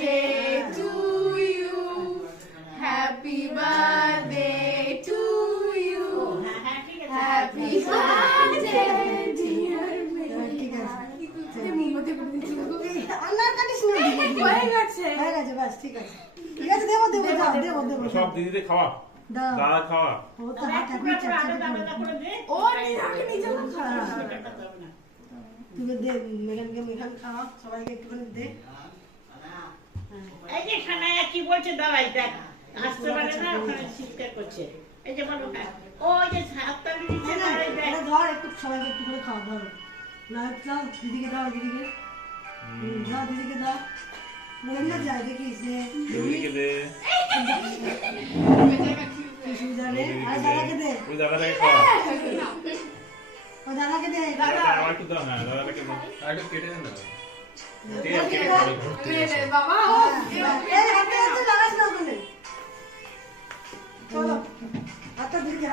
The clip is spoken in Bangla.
birthday to you. Happy birthday to you. Happy birthday dear me. ঠিক আছে এই মোমবাতি করে দিচ্ছি গো। আল্লাহ কাটিস না হয়ে গেছে। হয়ে গেছে বাস ঠিক আছে ঠিক আছে দেবো দেবো দাও, দেবো দেবো সব দিদিদের খাওয়া দাও দাদা খাওয়া ও তো হাত এখন চাপচাপে করবে ও আগে নিজে খা। তুমি দে মেঘানকে মেঘান খাওয়া সবাইকে একটুখানি দে এই যে খানায় কি বলছে দাঁড়াই দেখ আসতে পারে না ওখানে চিৎকার করছে এই যে বলো ওই যে হাততালি দিচ্ছে দাঁড়াই দেখ এটা ধর একটু সবাইকে একটু করে খাওয়া ধরো না দাও দিদিকে দাও দিদিকে দাও দিদিকে দাও মনে না যায় দেখিস নে দিদিকে দে কিছু জানে আর দাদাকে দে ওই দাদাটাকে খাওয়া ও দাদাকে দে দাদা আমার একটু দাও না দাদাটাকে দাও আর একটু কেটে দেন না ঠিক আছে কেটে খাবে নে নে বাবা ও এই হাতে হাতে লাগাস না ওখানে চলো হাতটা দিদি